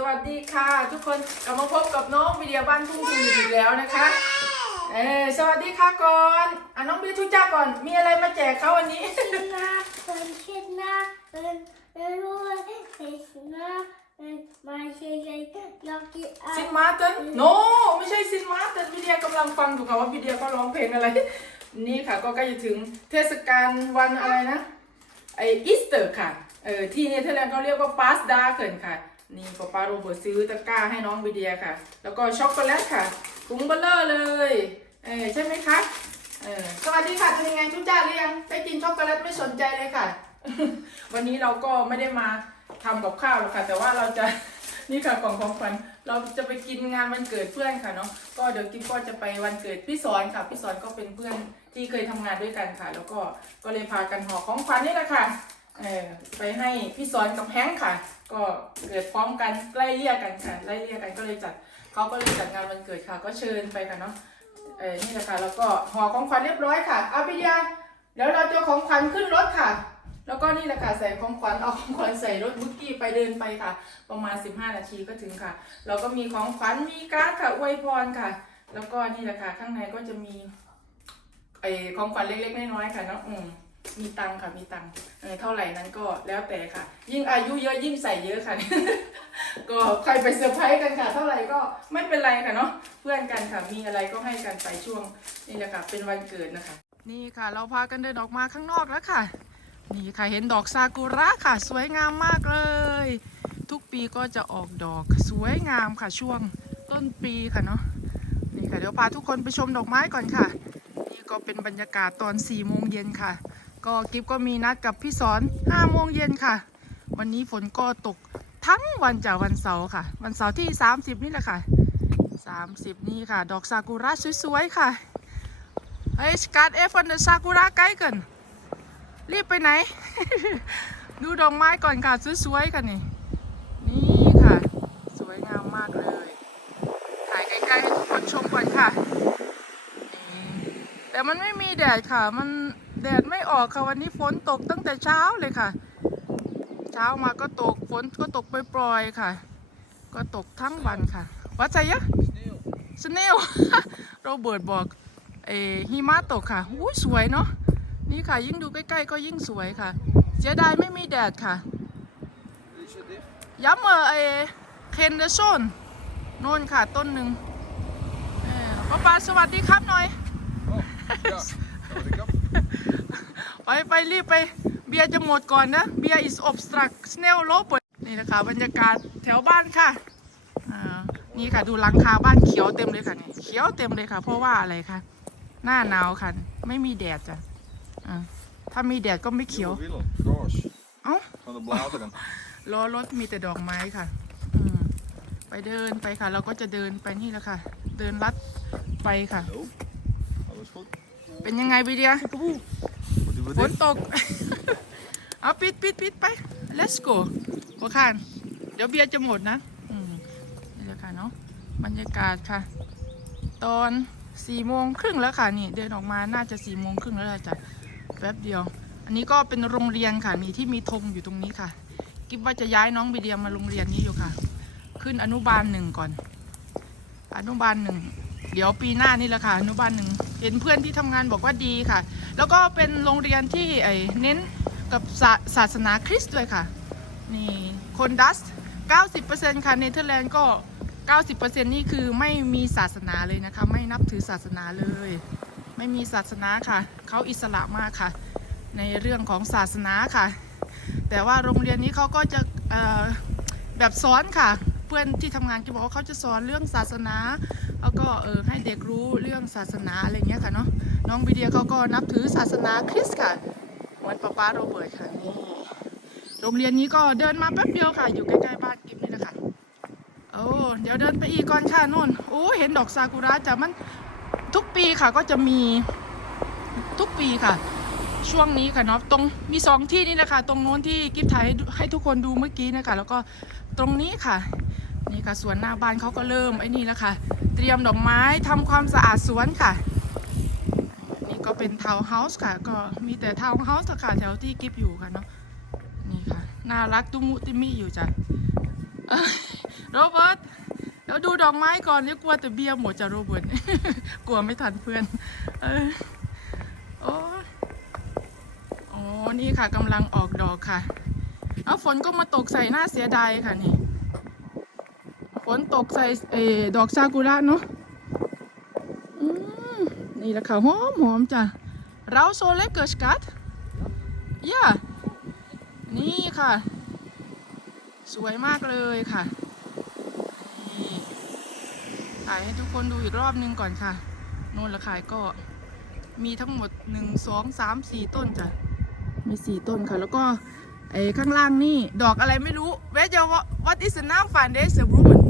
สวัสดีค่ะ ทุกคนกลับมาพบกับน้องวิเดียบ้านทุ่งทิวอีกแล้วนะคะเออสวัสดีค่ะก่อนอะน้องวิทุจ้าก่อน มีอะไรมาแจกเขาวันนี้นะเป็นชิดนะเป็นเป็นรู้ว่าเป็นนะเป็นมาเชียร์ยอกกี้อะซินมาร์เตนโนไม่ใช่ซินมาร์เตนวิเดียกำลังฟังอยู่ค่ะว่าวิเดียเขาร้องเพลงอะไร นี่ค่ะก็ใกล้จะถึงเทศกาลวันอะไรนะไออีสเตอร์ค่ะเออที่เนเธอร์แลนด์เขาเรียกว่าปาสดาเกินค่ะ นี่ป๊าป๊าโรเบิร์ตซื้อตะกร้าให้น้องวิเดียค่ะ แล้วก็ช็อกโกแลตค่ะถุงเบลเลอร์เลยเออใช่ไหมคะเออสวัสดีค่ะเป็นยังไงทุกจ้าหรือยังได้กินช็อกโกแลตไม่สนใจเลยค่ะ วันนี้เราก็ไม่ได้มาทำกับข้าวหรอกค่ะ แต่ว่าเราจะนี่ค่ะกล่องของขวัญเราจะไปกินงานวันเกิดเพื่อนค่ะเนาะก็เดี๋ยวกิ๊บก็จะไปวันเกิดพี่สอนค่ะพี่สอนก็เป็นเพื่อนที่เคยทำงานด้วยกันค่ะ แล้วก็ก็เลยพากันห่อของขวัญนี่แหละค่ะ เออไปให้พี่สอนกับแฮงค์ค่ะ ก็เกิดพร้อมกันใกล้เรียกกันค่ะไล่เรียกกันก็เลยจัดเขาก็เลยจัดงานวันเกิดค่ะ ก็เชิญไปค่ะเนาะเออนี่แหละค่ะแล้วก็ห่อของขวัญเรียบร้อยค่ะอาไปยาเดี๋ยวเราจะของขวัญขึ้นรถค่ะ แล้วก็นี่แหละค่ะใส่ของขวัญเอาของขวัญใส่รถบุกกี้ไปเดินไปค่ะ ประมาณ 15 นาทีก็ถึงค่ะ เราก็มีของขวัญมีการ์ดค่ะอวยพรค่ะ แล้วก็นี่แหละค่ะข้างในก็จะมีไอของขวัญเล็กๆน้อยๆค่ะเนาะอืม มีตังค่ะมีตังเออเท่าไหร่นั้นก็แล้วแต่ค่ะ ยิ่งอายุเยอะยิ่งใส่เยอะค่ะ ก็ใครไปเซอร์ไพรส์กันค่ะ เท่าไหร่ก็ไม่เป็นไรค่ะเนาะเพื่อนกันค่ะมีอะไรก็ให้กันไปช่วงนี่แหละค่ะเป็นวันเกิดนะคะ นี่ค่ะ เราพากันเดินออกมาข้างนอกแล้วค่ะ นี่ค่ะเห็นดอกซากุระค่ะ สวยงามมากเลย ทุกปีก็จะออกดอกสวยงามค่ะช่วงต้นปีค่ะเนาะนี่ค่ะเดี๋ยวพาทุกคนไปชมดอกไม้ก่อนค่ะ นี่ก็เป็นบรรยากาศตอน4ี่โมงเย็นค่ะ ก็กิฟก็มีนัดกับพี่สอน5้าโมงเย็นค่ะ วันนี้ฝนก็ตกทั้งวันจากวันเสาร์ค่ะ วันเสาร์ที่ 30 นี่แหละค่ะ 30 นี่ค่ะ ดอกซากุระสวยๆค่ะเฮ้ยสกัดเอฟฟันเดอร์ซากุระใกล้กันรีบไปไหน ดูดอกไม้ก่อนค่ะสวยๆกันนี่นี่ค่ะ สวยงามมากเลยถ่ายใกล้ๆให้ทุกคนชมก่อนค่ะ แต่มันไม่มีแดดค่ะมัน แดดไม่ออกค่ะวันนี้ฝนตกตั้งแต่เช้าเลยค่ะ เช้ามาก็ตกฝนก็ตกปล่อยๆค่ะ ก็ตกทั้งวันค่ะวัดใจยะสเนลโรเบิร์ตบอกเออหิมะตกค่ะอุ้ยสวยเนาะนี่ค่ะยิ่งดูใกล้ๆก็ยิ่งสวยค่ะเสียดายไม่มีแดดค่ะย้ำเออไอเคนเดอร์โซนโน่นค่ะต้นหนึ่งเออป้าปาสวัสดีครับหน่อย Ja, dat ik op. ไปไปรีบไปเบียร์จะหมดก่อนนะเบียร์ is obstruct snail l o p นี่นะคะบรรยากาศแถวบ้านค่ะอ่านี่ค่ะดูหลังคาบ้านเขียวเต็มเลยค่ะนี่เขียวเต็มเลยค่ะ เพราะว่าอะไรคะหน้าหนาวค่ะ ไม่มีแดดจ้ะอ่าถ้ามีแดดก็ไม่เขียว Nieuwe wielen, gosh. เอ้า Van de bladeren. ล้อรถมีแต่ดอกไม้ค่ะอืมไปเดินไปค่ะ เราก็จะเดินไปนี่แหละค่ะ เดินลัดไปค่ะ Hallo. Alles goed? เป็นยังไงบีเดีย Wat doen we ฝนตก เอาปิดปิดปิดไป let's go โอเคเดี๋ยวเบียร์จะหมดนะอืมนี่แหละค่ะเนาะบรรยากาศค่ะ ตอนสี่โมงครึ่งแล้วค่ะนี่เดินออกมาน่าจะสี่โมงครึ่งแล้วล่ะจ้ะแป๊บเดียว อันนี้ก็เป็นโรงเรียนค่ะมีที่มีธงอยู่ตรงนี้ค่ะกิฟว่าจะย้ายน้องบีเดียมาโรงเรียนนี้อยู่ค่ะ ขึ้นอนุบาลหนึ่งก่อน อนุบาลหนึ่งเดี๋ยวปีหน้านี่แหละค่ะอนุบาลหนึ่ง เห็นเพื่อนที่ทำงานบอกว่าดีค่ะ แล้วก็เป็นโรงเรียนที่ไอเน้นกับศาศาสนาคริสต์ด้วยค่ะ นี่คนดัส 90%ค่ะเนเธอร์แลนด์ก็ 90%นี่คือไม่มีศาสนาเลยนะคะ ไม่นับถือศาสนาเลย ไม่มีศาสนาค่ะ เขาอิสระมากค่ะ ในเรื่องของศาสนาค่ะ แต่ว่าโรงเรียนนี้เขาก็จะแบบสอนค่ะ เพื่อนที่ทำงานจะบอกว่าเขาจะสอนเรื่องศาสนา แล้วก็เออให้เด็กรู้เรื่องศาสนาอะไรเงี้ยค่ะเนาะน้องบีเดียเขาก็นับถือศาสนาคริสต์ค่ะเหมือนป้าป้าโรเบิร์ตค่ะนี่โรงเรียนนี้ก็เดินมาแป๊บเดียวค่ะ อยู่ใกล้ๆบ้านกิฟนี่แหละค่ะโอ้เดี๋ยวเดินไปอีกก่อนค่ะนู่นโอ้เห็นดอกซากุระจ้ะมันทุกปีค่ะก็จะมีทุกปีค่ะ ช่วงนี้ค่ะเนาะตรงมีสองที่นี่แหละค่ะ ตรงโน้นที่กิฟถ่ายให้ดูให้ทุกคนดูเมื่อกี้นะคะแล้วก็ตรงนี้ค่ะ นี่ค่ะสวนหน้าบ้านเขาก็เริ่มไอ้นี่แล้วค่ะ เตรียมดอกไม้ทำความสะอาดสวนค่ะ นี่ก็เป็นทาวน์เฮาส์ค่ะ ก็มีแต่ทาวน์เฮาส์ค่ะแถวที่กิฟอยู่ค่ะเนาะ นี่ค่ะ น่ารักตุ้มุติมิอยู่จ้ะโรเบิร์ตเดี๋ยวดูดอกไม้ก่อนเดี๋ยวกลัวแต่เบียร์หมดจะโรเบิร์ตกลัวไม่ทันเพื่อน เออโอ้โอ้นี่ค่ะกำลังออกดอกค่ะ เอาฝนก็มาตกใส่หน้าเสียดายค่ะนี่ นตกใส่เอดอกซากุระเนาะอืมนี่แหละค่ะหอมหอมจ้ะเราโซเล็กเกิร์สกัดย่านี่ค่ะ สวยมากเลยค่ะนี่ถ่ายให้ทุกคนดูอีกรอบนึงก่อนค่ะนู่นละขายก็มีทั้งหมด1 2 3 4ต้นจ้ะมี4ต้นค่ะ แล้วก็ไอ้ข้างล่างนี่ ดอกอะไรไม่รู้ เวจจะว่า what is the name f a n d e s b r u m e n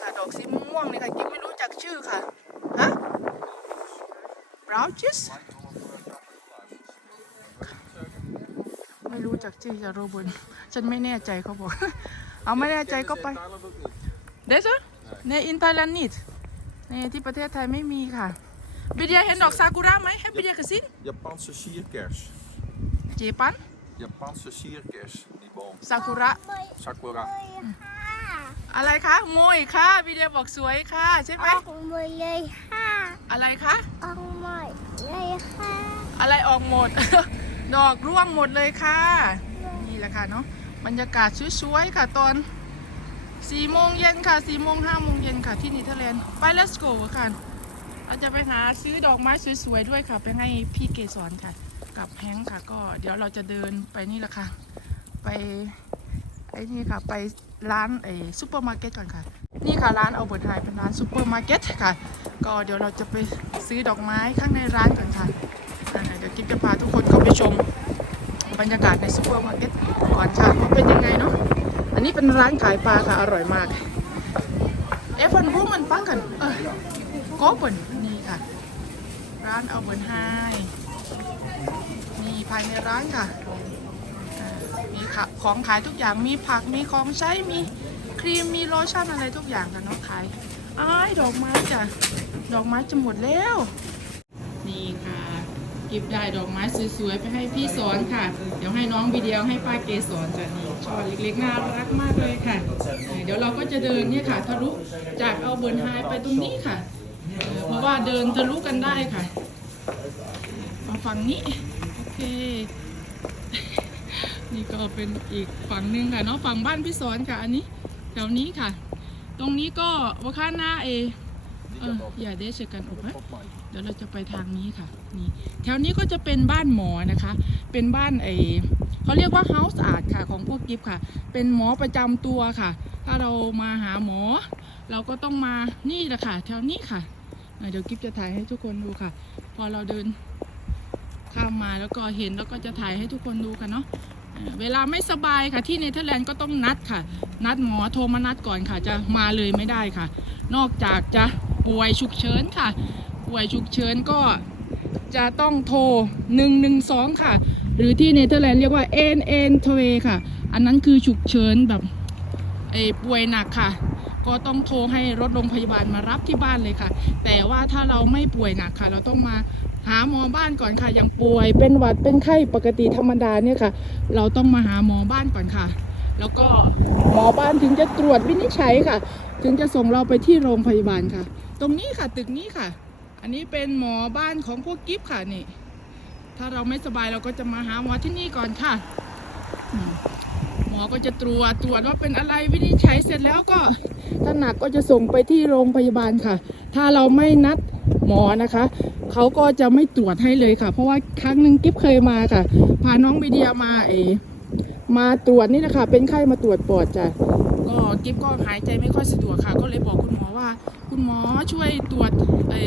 ค่ะ ดอกสีม่ วงๆนี่ค่ะกิ๊บไม่รู้จักชื่อค่ะ ฮะ Browches ไม่รู้จักชื่อจะโรเบิร์นฉันไม่แน่ใจเขาบอก เอาไม่แน่ใจก็ไป เดซในอินไทยแลนด์นิดในที่ประเทศไทยไม่มีค่ะบิเดียเห็นดอกซากุระไหมให้บิเดียกระซิน Japanse sierkers. เจปัน Japanse sierkers, die boom. ซากุระ Sakura. อะไรคะโมยค่ะบิเดียบอกสวยค่ะ ใช่ไหมออกหมดเลยค่ะ อะไรคะออกหมดเลยค่ะ อะไรออกหมด ดอกร่วงหมดเลยค่ะ นี่แหละค่ะเนาะบรรยากาศสวยๆค่ะตอนสี่โมงเย็นค่ะสี่โมงห้าโมงเย็นค่ะที่นิเทอร์แลนด์ไป let's go ค่ะเราจะไปหาซื้อดอกไม้สวยๆด้วยค่ะ ไปให้พี่เกสรค่ะ กับแฮงค์ค่ะ ก็เดี๋ยวเราจะเดินไปนี่แหละค่ะ ไปไอ้นี่ค่ะไป ร้านไอ้ซูเปอร์มาร์เก็ตก่อนค่ะ นี่ค่ะร้านเอาเบิร์ตไฮเป็นร้านซูเปอร์มาร์เก็ตค่ะ ก็เดี๋ยวเราจะไปซื้อดอกไม้ข้างในร้านก่อนค่ะ เดี๋ยวกิ๊บจะพาทุกคนเข้าไปชมบรรยากาศในซูเปอร์มาร์เก็ตก่อนค่ะว่าเป็นยังไงเนาะ อันนี้เป็นร้านขายปลาค่ะ อร่อยมาก เอฟเฟนบูมันปังกัน เออโกเปิลนี่ค่ะ ร้านเอาเบิร์นไฮนี่ภายในร้านค่ะ ของขายทุกอย่างมีผักมีของใช้มีครีมมีโลชั่นอะไรทุกอย่างค่ะเนาะขายอ้ายดอกไม้จ้ะดอกไม้จะหมดแล้ว นี่ค่ะเก็บได้ดอกไม้สวยๆไปให้พี่สอนค่ะ เดี๋ยวให้น้องวิดีโอให้ป้าเกสอนจ้ะนี่ช่อเล็กๆน่ารักมากเลยค่ะ เดี๋ยวเราก็จะเดินเนี่ยค่ะทะลุจากเอาเบิร์นไฮไปตรงนี้ค่ะ เพราะว่าเดินทะลุกันได้ค่ะ มาฝั่งนี้ โอเค นี่ก็เป็นอีกฝั่งหนึ่งค่ะเนาะฝั่งบ้านพี่สอนค่ะ อันนี้แถวนี้ค่ะ ตรงนี้ก็ว่าข้าหน้าเอเอออย่าได้เชกันอกนะเดี๋ยวเราจะไปทางนี้ค่ะนี่แถวนี้ก็จะเป็นบ้านหมอนะคะ เป็นบ้านไอเขาเรียกว่า house art ค่ะของพวกกิฟค่ะ เป็นหมอประจำตัวค่ะ ถ้าเรามาหาหมอ เราก็ต้องมานี่แหละค่ะ แถวนี้ค่ะเดี๋ยวกิฟจะถ่ายให้ทุกคนดูค่ะ พอเราเดินข้ามมาแล้วก็เห็นแล้วก็จะถ่ายให้ทุกคนดูค่ะเนาะ เวลาไม่สบายค่ะที่เนเธอร์แลนด์ก็ต้องนัดค่ะ นัดหมอโทรมานัดก่อนค่ะ จะมาเลยไม่ได้ค่ะ นอกจากจะป่วยฉุกเฉินค่ะป่วยฉุกเฉินก็จะต้องโทร 112 ค่ะ หรือที่เนเธอร์แลนด์เรียกว่า NN ทเวค่ะ อันนั้นคือฉุกเฉินแบบเอ่อป่วยหนักค่ะ ก็ต้องโทรให้รถโรงพยาบาลมารับที่บ้านเลยค่ะ แต่ว่าถ้าเราไม่ป่วยหนักค่ะ เราต้องมา หาหมอบ้านก่อนค่ะ อย่างป่วย เป็นหวัด เป็นไข้ ปกติธรรมดาเนี่ยค่ะ เราต้องมาหาหมอบ้านก่อนค่ะ แล้วก็หมอบ้านถึงจะตรวจวินิจฉัยค่ะ ถึงจะส่งเราไปที่โรงพยาบาลค่ะ ตรงนี้ค่ะ ตึกนี้ค่ะ อันนี้เป็นหมอบ้านของพวกกิฟต์ค่ะนี่ ถ้าเราไม่สบายเราก็จะมาหาหมอที่นี่ก่อนค่ะ มหมอก็จะตรวจตรวจว่าเป็นอะไรวินิจฉัยเสร็จแล้วก็ถ้าหนักก็จะส่งไปที่โรงพยาบาลค่ะ ถ้าเราไม่นัดหมอนะคะเขาก็จะไม่ตรวจให้เลยค่ะ เพราะว่าครั้งหนึ่งกิฟเคยมาค่ะ พาน้องบีเดียมาเอมาตรวจนี่นะคะ เป็นไข้มาตรวจปอดจ้ะก็กิฟก็หายใจไม่ค่อยสะดวกค่ะ ก็เลยบอกคุณหมอว่า คุณหมอช่วยตรวจไอ้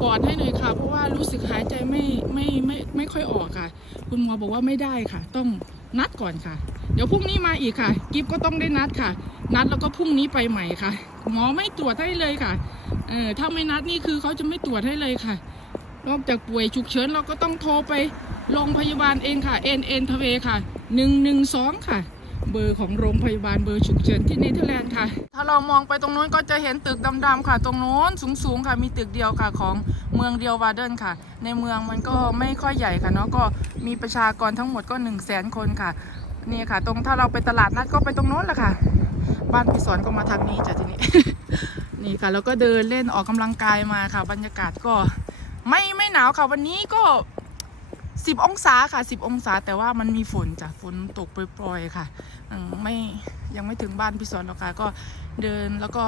ปอดให้หน่อยค่ะ เพราะว่ารู้สึกหายใจไม่ไม่ไม่ไม่ค่อยออกค่ะ คุณหมอบอกว่าไม่ได้ค่ะ ต้องนัดก่อนค่ะ เดี๋ยวพรุ่งนี้มาอีกค่ะ กิฟก็ต้องได้นัดค่ะ นัดแล้วก็พรุ่งนี้ไปใหม่ค่ะ หมอไม่ตรวจให้เลยค่ะ เออถ้าไม่นัดนี่คือเขาจะไม่ตรวจให้เลยค่ะ นอกจากป่วยฉุกเฉินเราก็ต้องโทรไปโรงพยาบาลเองค่ะเอ็นเอ็นทเวค่ะ112ค่ะ เบอร์ของโรงพยาบาลเบอร์ฉุกเฉินที่เนเธอร์แลนด์ค่ะ ถ้าเรามองไปตรงนู้นก็จะเห็นตึกดำๆค่ะ ตรงโน้นสูงๆค่ะ มีตึกเดียวค่ะของเมืองเดียววาเดนค่ะ ในเมืองมันก็ไม่ค่อยใหญ่ค่ะเนาะก็มีประชากรทั้งหมดก็1 0 0 0 0แสนคนค่ะ นี่ค่ะ ตรงถ้าเราไปตลาดนัดก็ไปตรงโน้นแหละค่ะ บ้านพี่สอนก็มาทางนี้จ้ะทีนี้ นี่ค่ะ แล้วก็เดินเล่นออกกำลังกายมาค่ะ บรรยากาศก็ ไม่ไม่หนาวค่ะวันนี้ก็10องศาค่ะ10องศา แต่ว่ามันมีฝนจ้ะฝนตกโปรยๆค่ะไม่ยังไม่ถึงบ้านพี่สอนหรอกค่ะก็เดินแล้วก็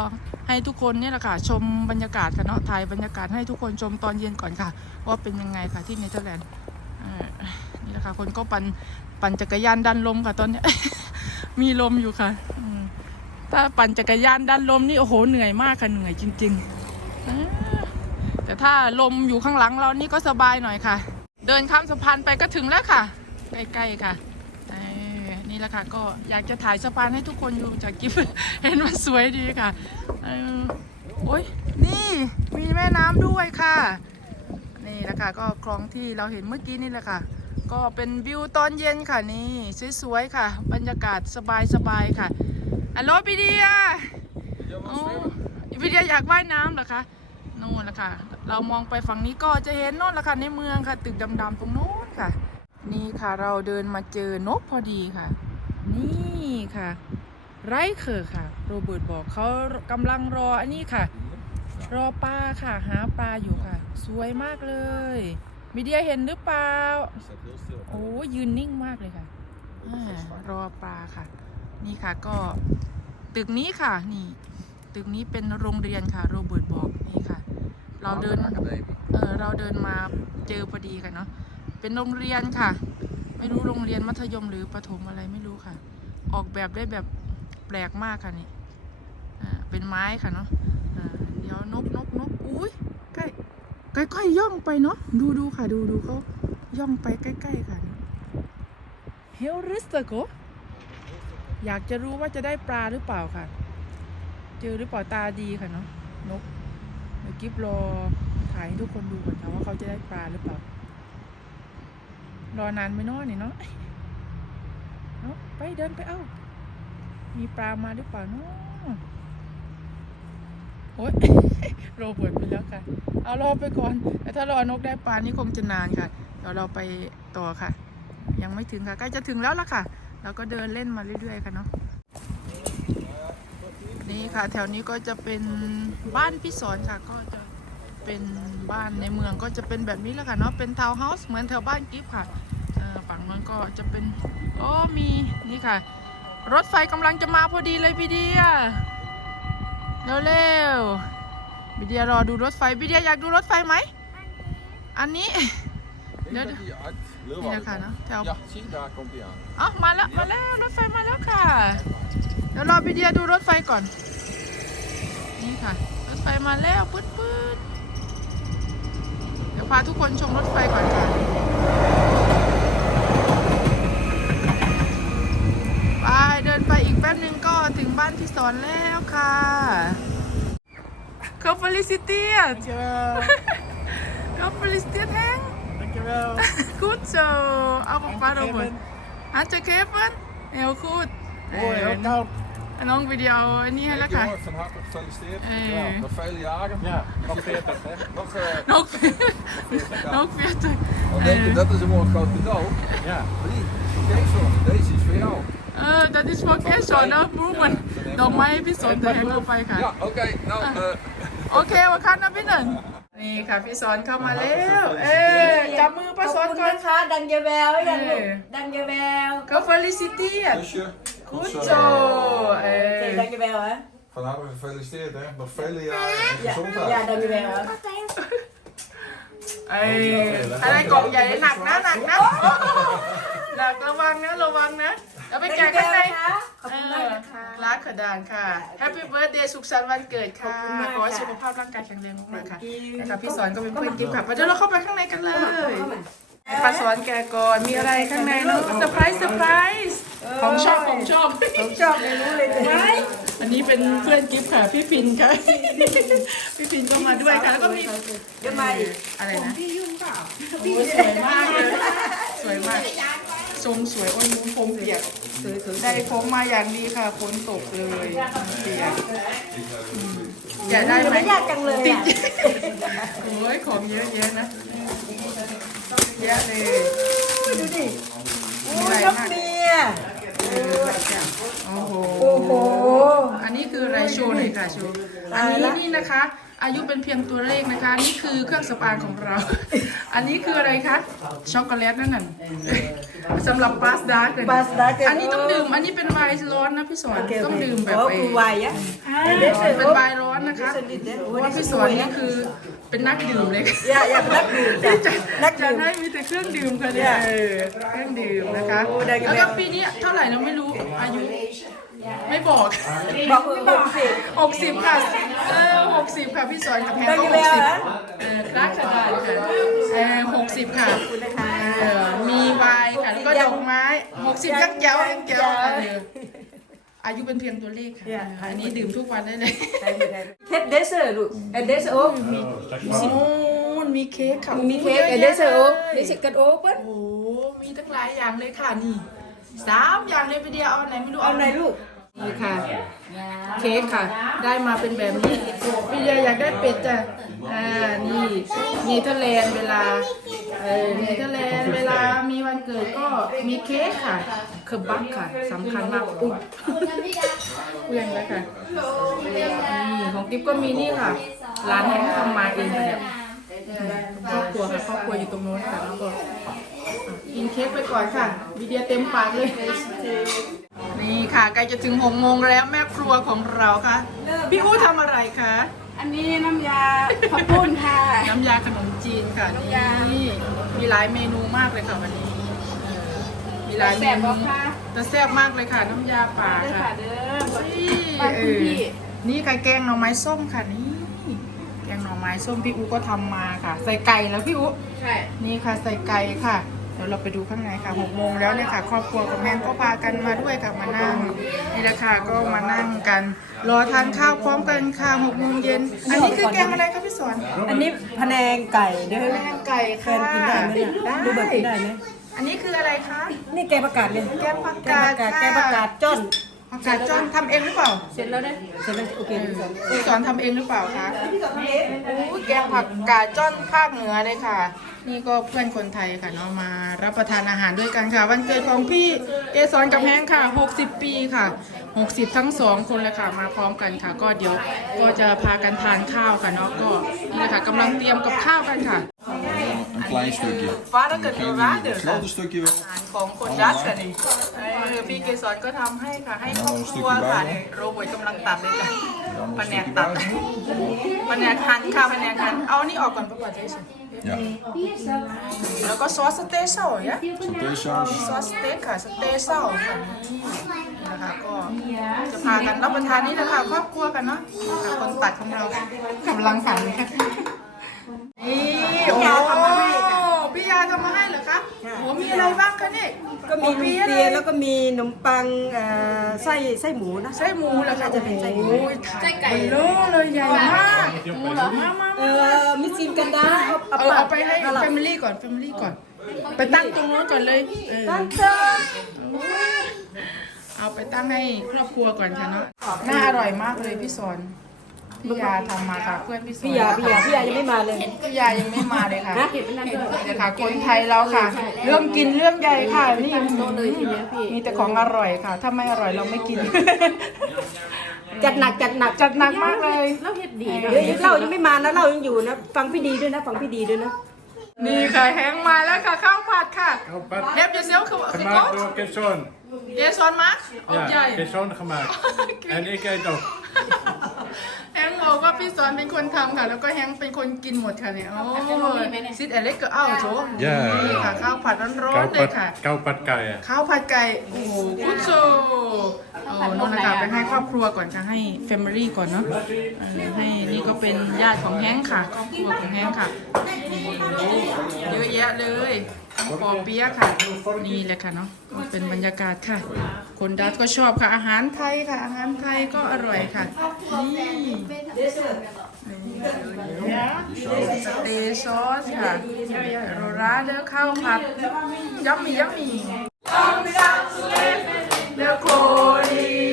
ให้ทุกคนเนี่ยแหละค่ะ ชมบรรยากาศค่ะเนาะถ่ายบรรยากาศให้ทุกคนชมตอนเย็นก่อนค่ะ ว่าเป็นยังไงค่ะที่เนเธอร์แลนด์นี่แหละค่ะคนก็ปั่นปั่นจักรยานดันลมค่ะตอนนี้ มีลมอยู่ค่ะถ้าปั่นจักรยานดันลมนี่โอ้โหเหนื่อยมากค่ะเหนื่อยจริงๆ แต่ถ้าลมอยู่ข้างหลังเรานี่ก็สบายหน่อยค่ะ เดินข้ามสะพานไปก็ถึงแล้วค่ะ ใกล้ๆค่ะนี่แหละค่ะก็อยากจะถ่ายสะพานให้ทุกคนดูจากกิฟเห็นมันสวยดีค่ะโอ้ยนี่มีแม่น้ำด้วยค่ะ นี่แหละค่ะก็คลองที่เราเห็นเมื่อกี้นี่แหละค่ะ ก็เป็นวิวตอนเย็นค่ะนี่สวยๆค่ะ บรรยากาศสบายๆค่ะอัลโหลพี่เดียโอ้พี่เดียอยากว่ายน้ำเหรอคะนู่นละค่ะ เรามองไปฝั่งนี้ก็จะเห็นโน่นละค่ะในเมืองค่ะ ตึกดำๆตรงโน้นค่ะ นี่ค่ะเราเดินมาเจอนกพอดีค่ะ นี่ค่ะ ไรเคอร์ค่ะ โรเบิร์ตบอกเขากำลังรออันนี้ค่ะ รอปลาค่ะ หาปลาอยู่ค่ะ สวยมากเลย มีเดียเห็นหรือเปล่า Staat heel stil. โอ้ยืนนิ่งมากเลยค่ะอารอปลาค่ะ นี่ค่ะก็ตึกนี้ค่ะ นี่ ตึกนี้เป็นโรงเรียนค่ะ โรเบิร์ตบอกนี่ค่ะ เราเดิน Academie. เออเราเดินมาเจอพอดีค่ะเนาะเป็นโรงเรียนค่ะ ไม่รู้โรงเรียนมัธยมหรือประถมอะไรไม่รู้ค่ะ ออกแบบได้แบบแปลกมากค่ะนี่อ่าเป็นไม้ค่ะเนาะอ่าเดี๋ยวนกนกนกอุ้ย ใกล้ๆย่องไปเนาะดูดูค่ะ ดูดูเขาย่องไปใกล้ๆค่ะเฮลริสโกอยากจะรู้ว่าจะได้ปลาหรือเปล่าค่ะ เจอหรือเปล่าตาดีค่ะเนาะนกเดี๋ยวกิฟรอถ่ายให้ทุกคนดูก่อนค่ะว่าเขาจะได้ปลาหรือเปล่า รอนานไหมเนาะนี่เนาะเอาะไปเดินไปเอ้า มีปลามาหรือเปล่าเนาะ โอ๊ยโรเบิร์ตไปแล้วค่ะ เอารอไปก่อน แต่ถ้ารอนกได้ปลานี่คงจะนานค่ะ เดี๋ยวเราไปต่อค่ะ ยังไม่ถึงค่ะใกล้จะถึงแล้วล่ะค่ะ เราก็เดินเล่นมาเรื่อยๆ ค่ะเนาะ นี่ค่ะ แถวนี้ก็จะเป็นบ้านพี่สอนค่ะ ก็จะเป็นบ้านในเมืองก็จะเป็นแบบนี้แหละค่ะเนาะ เป็นทาวน์เฮาส์เหมือนแถวบ้านกิฟต์ค่ะฝั่งนั้นก็จะเป็นโอ้มีนี่ค่ะ รถไฟกำลังจะมาพอดีเลยพี่เดีย เร็วๆพี่เดียรอดูรถไฟพี่เดียอยากดูรถไฟไหม อันนี้ Ik Ja, ben de- die uit นี่ Leeuwarden. นะคะเนาะแถว Ja, zie, daar komt hij aan. อ๋อมาแล้ว มาแล้ว รถไฟมาแล้วค่ะ เดี๋ยวรอพี่เดียดูรถไฟก่อน นี่ค่ะ รถไฟมาแล้วปื๊ดปื๊ดเดี๋ยวพาทุกคนชมรถไฟก่อนค่ะไปเดินไปอีกแป๊บนึงก็ถึง บ้านพี่สอนแล้วค่ะเขาฟลิซิเตีย Dankjewel. เขาฟลิซิเตียแทง Dankjewel. Goed zo. Apa Dankjewel. Robert? Handgegeven? Heel goed. Mooi, heel En- koud. En ook video niet Hey, lekker. jongen, van harte gefeliciteerd. Hey. Ja, nog vele jaren. Ja, nog 40 hè. Nog, eh Nog 40 jaar. nog 40. Dan denk je, Eh. dat is een mooi groot cadeau. Ja. Maar die, kijk zo, deze is voor jou. Eh, dat is voor Kerst hoor, dat broemen. Dan mij bijzonder de hele bij Ja, gaan. oké. Nou, eh, โอเคว่าคันนะพี่หนึ่งนี่ค่ะพี่สอนเข้ามาแล้ว เอ๊จับมือป้าสอนก่อน นะคะดังจะแววยังลูกเออ ดังจะแววเขาเฟลิซิตี้อะ kusje. กูโจ zo. เอโอเคอดังจะแววฮะ Van harte gefeliciteerd, hè. Nog vele jaren en อย่า gezondheid. อย่าดังจะแววฮะไอ้อะไรกล่องใหญ่หนักนะหนักนะหนักระวังนะระวังนะ แล้วไปแกะข้างในขอบคุณมากนะคะร้านขดานค่ะ Happy Birthday สุขสันต์วันเกิดค่ะ ขอบคุณมากขอให้ค่ะสุขภาพร่างกายแข็งแรงมากๆค่ะ Thank you นะคะพี่สอนก็เป็นเพื่อนกิฟต์ค่ะไปเดี๋ยวเราเข้าไปข้างในกันเลยป้าสอนแกก่อน มีอะไรข้างในเนาะเซอร์ไพรส์เซอร์ไพรส์ของชอบของชอบผมชอบเลยรู้เลยไว้อันนี้เป็นเพื่อนกิฟต์ค่ะ พี่พินค่ะ พี่พินก็มาด้วยค่ะ แล้วก็มีเดี๋ยวมาอีกอะไรนะพี่ยุ่งเปล่าสวยมากเลยสวยมาก ทรงสวยโอ้ยมุ้งพงเปียกได้พงมาอย่างดีค่ะฝนตกเลยเปียกอืมอยากได้ไหมไม่ยากจังเลยติดอะโอ้ยของเยอะแยะนะเยอะเลยดูดิมีอะไรนกมากเมียโอ้โห โอ้โหโชว์หน่อยค่ะโชว์ อันนี้นี่นะคะ อายุเป็นเพียงตัวเลขนะคะ นี่คือเครื่องสำอางของเรา อันนี้คืออะไรคะ ช็อกโกแลตนั่นน่ะสำหรับบาสดาร์ก Bas dark อันนี้ต้องดื่ม อันนี้เป็นไวน์ร้อนนะพี่สอนต้องดื่มแบบ Oh, ไอ้ kuwai ya. เป็นไวน์ร้อนนะคะเพราะว่าพี่สอนนี่คือเป็นนักดื่มเลย Ya, ya, nak ดื่มจ้ะนักจะดื่ม ได้มีแต่เครื่องดื่มค่ะเนี่ยเออเครื่องดื่มนะคะ โอ้ได้กันแล้วแล้ก็วปีนี้เท่าไหร่เราไม่รู้อายุ ไม่บอกบอกเออบอกสิหกสิบค่ะ เออหกสิบค่ะ พี่สอนกับแพงได้ก็กี่หแล้กวสิบฮะเออคลาสค่ะได้ค่ะเออหกสิบค่ะเออมีไวน์ค่ะ แล้วก็ดอกไม้หกสิบยักษ์เจ้ายักษ์เจ้าเอออายุเป็นเพียงตัวเลขค่ะ อันนี้ดื่มทุกวันได้เลยเค้กเดซเซอร์ลูกเอเดซเซอร์โอ๊กโอ้มีเค้กค่ะมีเค้กเอเดซเซอร์โอ๊กเดซเซอร์กันโอ๊กเปิ้ลโอ้โหมีตั้งหลายอย่างเลยค่ะนี่สามอย่างเลยไปเดียวเอาอันไหนไม่รู้เอาไหนลูก นี่ค่ะ เค้กค่ะ ได้มาเป็นแบบนี้พี่เดียอยากได้เป็ดจ้ะอ่านี่เนเธอร์แลนด์เวลาเออเนเธอร์แลนด์เวลามีวันเกิดก็มีเค้กค่ะเคอร์บักค่ะสำคัญมากอุ๊ยเพื่อนแล้วค่ะนี่ของกิ๊บก็มีนี่ค่ะ ร้านแห่งทำมาเองค่ะเนี่ยครอบครัวค่ะครอบครัวอยู่ตรงโน้นค่ะแล้วก็อะ กินเค้กไปก่อนค่ะวิเดียเต็มปากเลย นี่ค่ะใกล้จะถึงหกโมงแล้วแม่ครัวของเราค่ะ พี่อู้ทำอะไรคะ อันนี้น้ำยาข้าวปุ้นค่ะ น้ำยาขนมจีนค่ะ นี่มีหลายเมนูมากเลยค่ะวันนี้เออมีหลายเมแซ่บนูบ่คะแต่แซ่บมากเลยค่ะ น้ำยาป่าเด้อค่ะค่ะเด้อนี่บ้านเอคุณอพี่นี่ค่ะแกงหน่อไม้ส้มค่ะนี่แกงหน่อไม้ส้มพี่อูก็ทำมาค่ะ ใส่ไก่แล้วพี่อูใช่นี่ค่ะใส่ไก่ค่ะ เดี๋ยวเราไปดูข้างในค่ะหกโมงแล้วเนี่ยค่ะ ครอบครัวกับแม่ก็พากันมาด้วยค่ะมานั่งนี่แหละค่ะก็มานั่งกัน รอทานข้าวพร้อมกันค่ะหกโมงเย็นอันนี้คือแกงอะไรคะพี่สอนอันนี้พะแนงไก่เด้อแกงไก่แฟค่ะนกินได้ไหมเนี่ยดูแบบกินได้ไหมอันนี้คืออะไรคะนี่แกงประกาศเลยแกงผักแกงกาปดระกาศค่ะแกงประกาศจ้อนผักกาดจ้อนทำเองหรือเปล่าเสร็จแล้วเด้อเสร็จแล้วโอเคพี่สอนทำเองหรือเปล่าคะโอ้ยแกงผักกาดจ้อนภาคเหนือเลยค่ะ นี่ก็เพื่อนคนไทยค่ะเนาะมารับประทานอาหารด้วยกันค่ะ วันเกิดของพี่เกสรกับแฮงค่ะ 60 ปีค่ะ 60 ทั้งสองคนเลยค่ะ มาพร้อมกันค่ะ ก็เดี๋ยวก็จะพากันทานข้าวค่ะเนาะก็นี่แหละค่ะกำลังเตรียมกับข้าวกันค่ะ Een klein stukje. ฟ้าแล้วเกิดโรราเดอ Een ค่ะ grote stukje wel. อาหารของคนรัฐค่ะนี่เออพี่เกสรก็ทำให้ค่ะ ให้ครอบครัวค่ะเนี่ยโรเบิร์ตกำลังตัดเลยค่ะ Dan แผ een นก stukje ตัด buiten. แผนกหั่นค่ะแผนกหั่นเอานี่ออกก่อนประกอบใจสิ Ja. แล้วก็ซอสสเต๊ะเซาเนี่ย Satésaus. ซอสสเต็กค่ะสเต๊ะเซาค่ะนี่นะคะก็จะพากันรับประทานนี่นะคะครอบครัวกันเนาะค่ะคนตัดของเรากำลังหั่นค่ะนี่โอ้ พี่ยาทำมาให้เหรอคะโอ้มีอะไรบ้างคะนี่ก็มีลูกเตียแล้วก็มีขนมปังเอ่อไส้ไส้หมูนะ ไส้หมูเหรอคะจะเป็นไส้หมู โอ้ยไส้ไก่เบลอเลยใหญ่มากหมูเหรอมามาเออมิสซินกันดาเอาเออเอาไปให้ Family ก่อน Family ก่อน ไปตั้งตรงโน้นก่อนเลยเออตั้งเจอเอาไปตั้งให้ครอบครัวก่อนค่ะเนาะน่าอร่อยมากเลยพี่สอน พี่ยาทำมาค่ะเพื่อนพี่สอนพี่ยาพี่ยาพี่ยายังไม่มาเลยพี่ยายังไม่มาเลยค่ะเดี๋ยวค่ะ คนไทยเราค่ะ เรื่องกินเรื่องใหญ่ค่ะนี่มีแต่ของอร่อยค่ะ ถ้าไม่อร่อยเราไม่กิน จัดหนักจัดหนักจัดหนักมากเลยเราเฮ็ดดีเดี๋ยวเหล่ายังไม่มานะเหล่ายังอยู่นะฟังพี่ดีด้วยนะฟังพี่ดีด้วยนะนี่ค่ะแห้งมาแล้วค่ะข้าวผัดค่ะ Opa, เฮฟเดซลคือคือโค้ gemaakt door Kesson. เจซอนมาร์คโอ้ใหญ่ Ja, Kesson gemaakt. En ik eet ook. แฮงบ อกว่าพี่สอนเป็นคนทำค่ะ แล้วก็แฮงเป็นคนกินหมดค่ะเนี่ยโอ้ซิดเอเล็กก็เอ้าโถย่านี่ค่ะข้าวผัดร้อนๆเลย Koupad, ค่ะ koupad kaaien. ข้าวผัดไก่ โอ้โหกุโซ โอ้นู่นนะคะไปให้ครอบครัวก่อนค่ะให้แฟมิลี่ก่อนเนาะเออให้นี่ก็เป็นญาติของแฮงค่ะครอบครัวของแฮงค่ะเยอะแยะเลยปอเปี๊ยะค่ะนี่แหละค่ะเนาะก็เป็นบรรยากาศค่ะ คนดัตก็ชอบค่ะอาหารไทยค่ะ อาหารไทยก็อร่อยค่ะนี่สเตซอสค่ะโรราเดอข้าวผัดยัมมี่ยัมมี่ meu cori.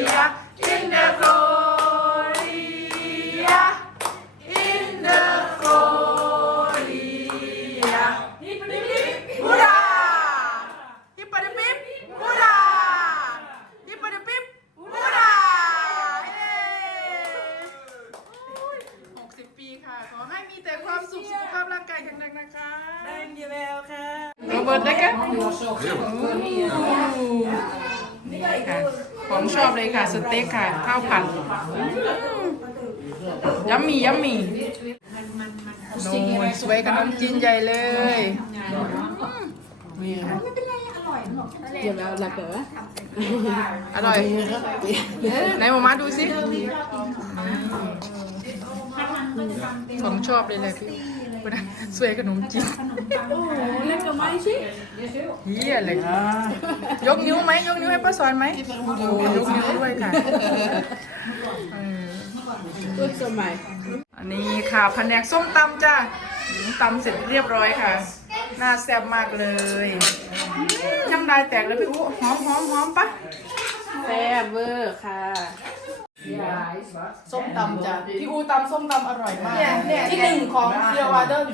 เดี๋ยวเราละเก๋ออร่อยไหนหมามาดูสิของชอบเลยเลยพี่คุณนะสวยขนมจีนโอ้เล่นกับไม้สิเฮียเลยยกนิ้วไหมยกนิ้วให้ป้าสอนไหมโอ้ยกนิ้วด้วยค่ะเออรุ่นสมัยอันนี้ค่ะแผนกส้มตำจ้าตำเสร็จเรียบร้อยค่ะ น่าแซ่บมากเลยอืมน้ำลายแตกเลยพี่อุ๊หอมหอมหอมปะแซ่บเวอร์ค่ะ ส้มตำจ้ะพี่อูตำส้มตำอร่อยมาก ที่หนึ่งของเดียววาเดน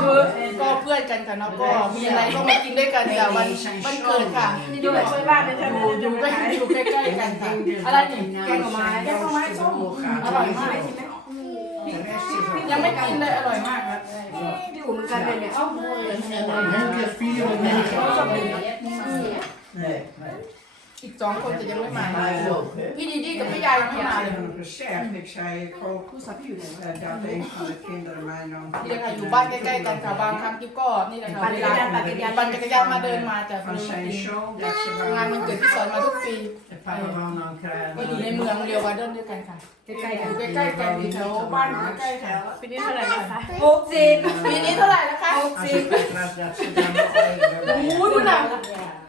คือก็เพื่อนกันค่ะเนาะก็มีอะไรก็มากินด้วยกันจ้ะวันวันเกิดค่ะอยู่ช่วยบ้านในชั้นอยู่อยู่ใกล้อยู่ใกล้ๆกันค่ะอะไรนี่แกงหน่อไม้แกงหน่อไม้ส้มอร่อยมากยังไม่กินเลยอร่อยมาก ครับพี่อุ่นกันเลยเนี่ยอี กสองคนจะยังไม่มาพี่ดีดีกับพี่ยายยังไม่มาเลย Chef, ik zei, ik hoop eh, dat een van de kinderen mij nog นี่เลยค่ะอยู่บ้านใกล้ๆกันค่ะบางครั้งกิ๊บก็นี่แหละค่ะเวลาปั่นจักรยาน ปั่นจักรยานมาเดินมาจาก van zijn show, dat ze งานมันเกิดที่สอนมาทุกปี de paragon dan ก็อยู่ krijgen. ในเมืองเรียววาเดนด้วยกันค่ะใกล้ๆกันอยู่ใกล้ๆกันอยู่แถวบ้านใกล้ๆค่ะปีนี้เท่าไหร่นะคะหกสิบปีนี้เท่าไหร่แล้วคะ Als ik begrijp dat ze dan nog even โอ้ยดูหนัง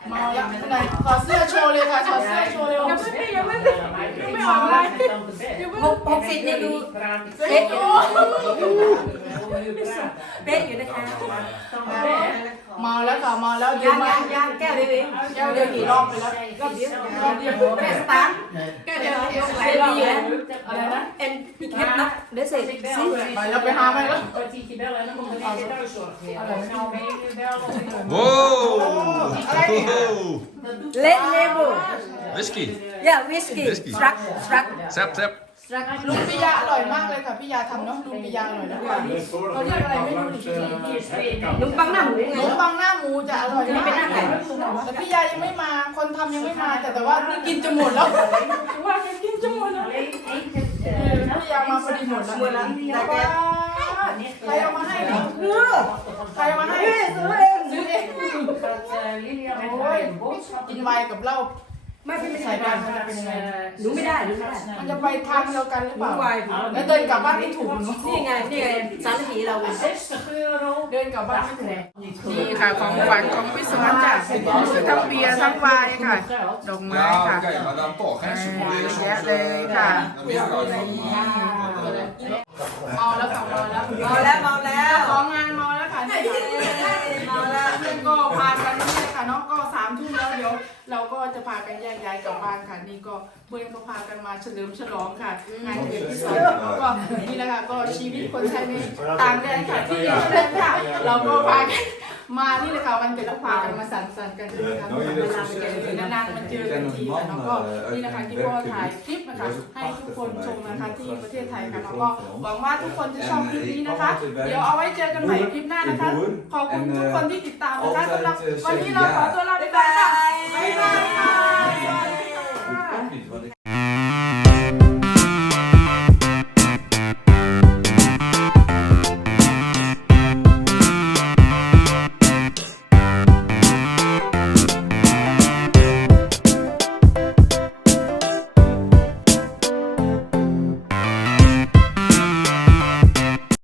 เมาแล้วไหนขอเสื้อโชว์เลยค่ะถอดเสื้อโชว์เลยยังไม่ได้ยังไม่ได้ยังไม่ออกเลยหกหกสิบนี่ดูเป๊ะอยู่เป๊ะอยู่นะคะ มาแล้วค่ะเมาแล้วยืยัมงมายังยังแก้วเดียวเองแก้วเดียวกี่รอบไปแล้วรอบเดียวรอบเดียวแค่สตาร์ทก็เดี๋ยวยกหลาเซยรอบบีแล้แล้ววอะไรนะเอ็นพี่แคทนะเดี๋ยวเสร็จสิไปแล้วไปหาไปแล้ว Wow! เลดเลเบล Whisky. ย่าวิสกี้ Whisky สตรักสตรัก Zap, zap. ลุงปิยาอร่อยมากเลยค่ะพี่ยาทำเนาะลุงปิยาอร่อยนะเขาเรียกอะไรไม่รู้ดินมปังหน้าหมูขนมปังหน้าหมูจะอร่อยมากแต่พี่ยายังไม่มา คนทำยังไม่มาแต่แต่ว่านี่กินจะหมดแล้วว่ากินจะหมดแล้ว พี่ยามาพอดีหมดแล้วหมดแล้วแต่ว่าใครเอามาให้เนี่ยใครเอามาให้ซื้อเองซื้อเองโอ้ยกินไวน์กับเหล้า ไม่เป็นใส่กันมันจะเป็นยังไงหนูไม่ได้หนูไม่ได้มันจะไปทางเดียวกันหรือหเปนูล่า ไวน์แล้วเดินกลับบ้านไม่ถูกเนอะนี่ไงนี่ไงสารถีเราไงเดินกลับบ้านไม่ถูกนี่ค่ะของขวัญของพี่สมัติจ้ะทั้งเบียร์ทั้งไวน์ค่ะ ดอกไม้ค่ะ Ja, oké, maar dan toch, hè? Ze เย proberen อะ soms แยะเลยค่ะ Dan ben je eruit van. เมาแล้วค่ะเมาแล้วเมาแล้วเมาแล้วของงานเมาแล้วค่ะนี่เมาแล้วเพื่อนก็พากันนี่เลยค่ะเนาะก็สามทุ่มแล้วเดี๋ยวเราก็จะพากันแยกย้ายกลับบ้านค่ะนี่ก็เพื่อนก็พากันมาเฉลิมฉลองค่ะงานเกิดที่สองแล้วก็นี่แหละค่ะก็ชีวิตคนไทยในต่างแดนค่ะที่เดินค่ะเราก็พากัน มานี่เลยค่ะวันเกิดก็พากันมาสังสรรค์กันนะคะเวลาไปเจอกันนานๆมาเจอกันทีค่ะแล้วก็นี่นะคะที่ก็ถ่ายคลิปนะคะให้ทุกคนชมนะคะที่ประเทศไทยค่ะแล้วก็หวังว่าทุกคนจะชอบคลิปนี้นะคะ เดี๋ยวเอาไว้เจอกันใหม่คลิปหน้านะคะ ขอบคุณทุกคนที่ติดตามนะคะสำหรับวันนี้เราขอตัวลาไปก่อนค่ะบ๊ายบายค่ะ